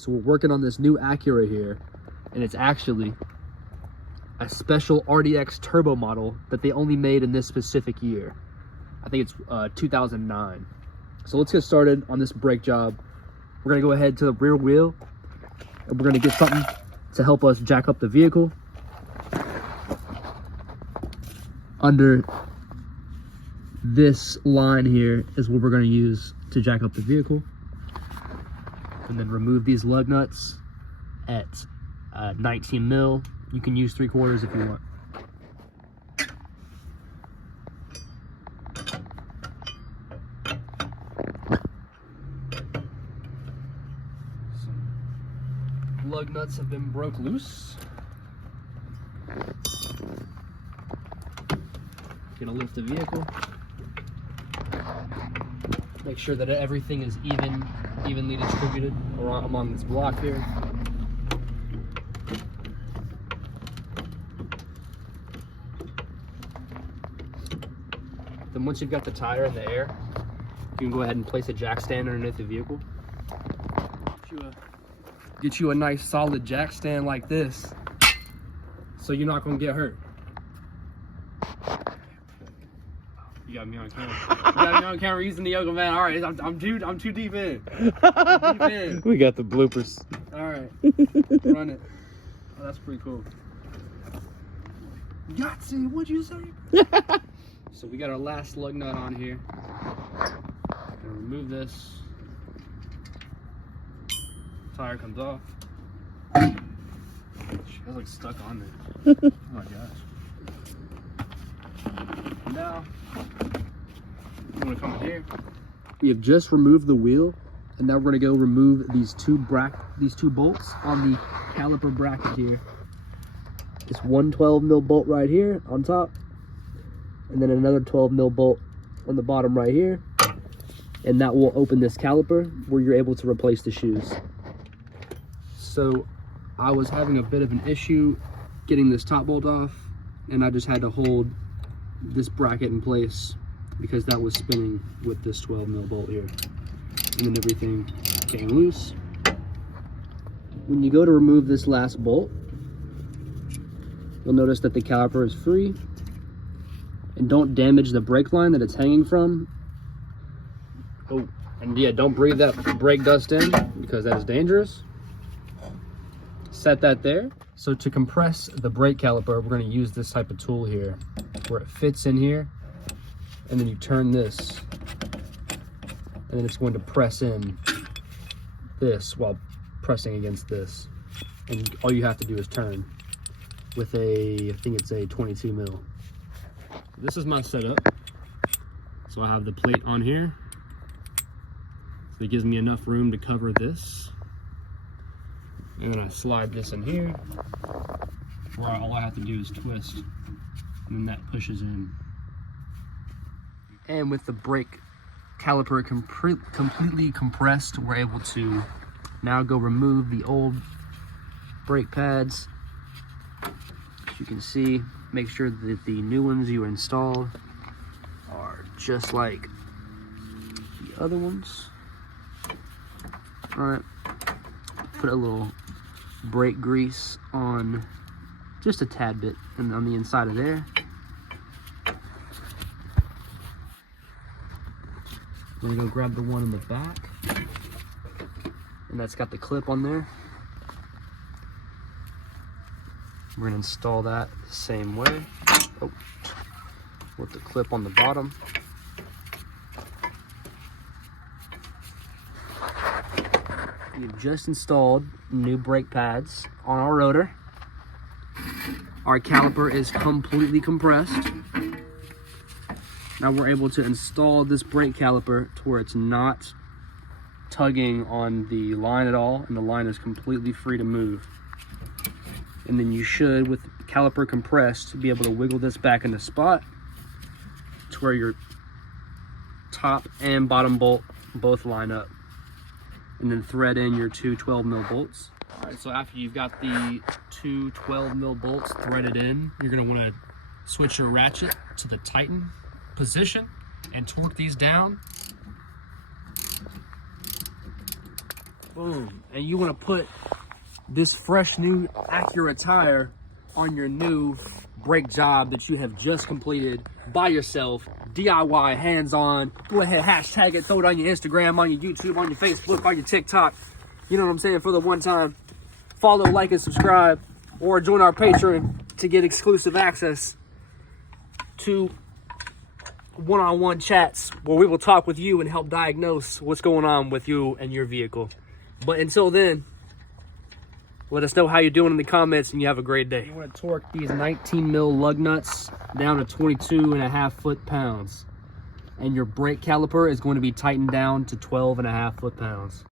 So we're working on this new Acura here, and it's actually a special RDX turbo model that they only made in this specific year. I think it's 2009. So let's get started on this brake job. We're gonna go ahead to the rear wheel, and we're gonna get something to help us jack up the vehicle. Under this line here is what we're gonna use to jack up the vehicle. And then remove these lug nuts at 19 mil. You can use 3/4 if you want. Some lug nuts have been broke loose. Gonna lift the vehicle. Make sure that everything is evenly distributed along this block here. Then once you've got the tire in the air, you can go ahead and place a jack stand underneath the vehicle. Get you a nice solid jack stand like this, so you're not gonna get hurt. You got me on camera. You got me on camera using the yoga mat. All right, I'm too deep in. I'm deep in. We got the bloopers. All right, run it. Oh, that's pretty cool. Yahtzee, what'd you say? So we got our last lug nut on here. Gonna remove this. Tire comes off. It's like stuck on there. Oh my gosh. Now, I'm gonna come in here. We have just removed the wheel, and now we're gonna go remove these two bolts on the caliper bracket here. It's one 12 mil bolt right here on top, and then another 12 mil bolt on the bottom right here, and that will open this caliper where you're able to replace the shoes. So I was having a bit of an issue getting this top bolt off, and I just had to hold this bracket in place because that was spinning with this 12 mil bolt here, and then everything came loose. When you go to remove this last bolt, you'll notice that the caliper is free, and don't damage the brake line that it's hanging from. Oh, and yeah, don't breathe that brake dust in because that is dangerous. Set that there. So to compress the brake caliper, we're going to use this type of tool here where it fits in here, and then you turn this, and then it's going to press in this while pressing against this, and all you have to do is turn with I think it's a 22 mil. This is my setup. So I have the plate on here, so it gives me enough room to cover this. And then I slide this in here, where all I have to do is twist, and then that pushes in. And with the brake caliper completely compressed, we're able to now go remove the old brake pads. As you can see, make sure that the new ones you installed are just like the other ones. All right, put a little brake grease on just a tad bit and on the inside of there. Then go grab the one in the back, and that's got the clip on there. We're gonna install that the same way. Oh, with the clip on the bottom. We've just installed new brake pads on our rotor. Our caliper is completely compressed. Now we're able to install this brake caliper to where it's not tugging on the line at all, and the line is completely free to move. And then you should, with the caliper compressed, be able to wiggle this back into spot to where your top and bottom bolt both line up. And then thread in your two 12 mil bolts. All right, so after you've got the two 12 mil bolts threaded in, you're gonna wanna switch your ratchet to the tighten position and torque these down. Boom. And you want to put this fresh new Acura tire on your new brake job that you have just completed by yourself, DIY, hands-on. Go ahead, hashtag it, throw it on your Instagram, on your YouTube, on your Facebook, on your TikTok. You know what I'm saying? For the one time, follow, like, and subscribe, or join our Patreon to get exclusive access to one-on-one chats where we will talk with you and help diagnose what's going on with you and your vehicle. But until then, let us know how you're doing in the comments, and you have a great day. You want to torque these 19 mil lug nuts down to 22.5 foot-pounds. And your brake caliper is going to be tightened down to 12.5 foot-pounds.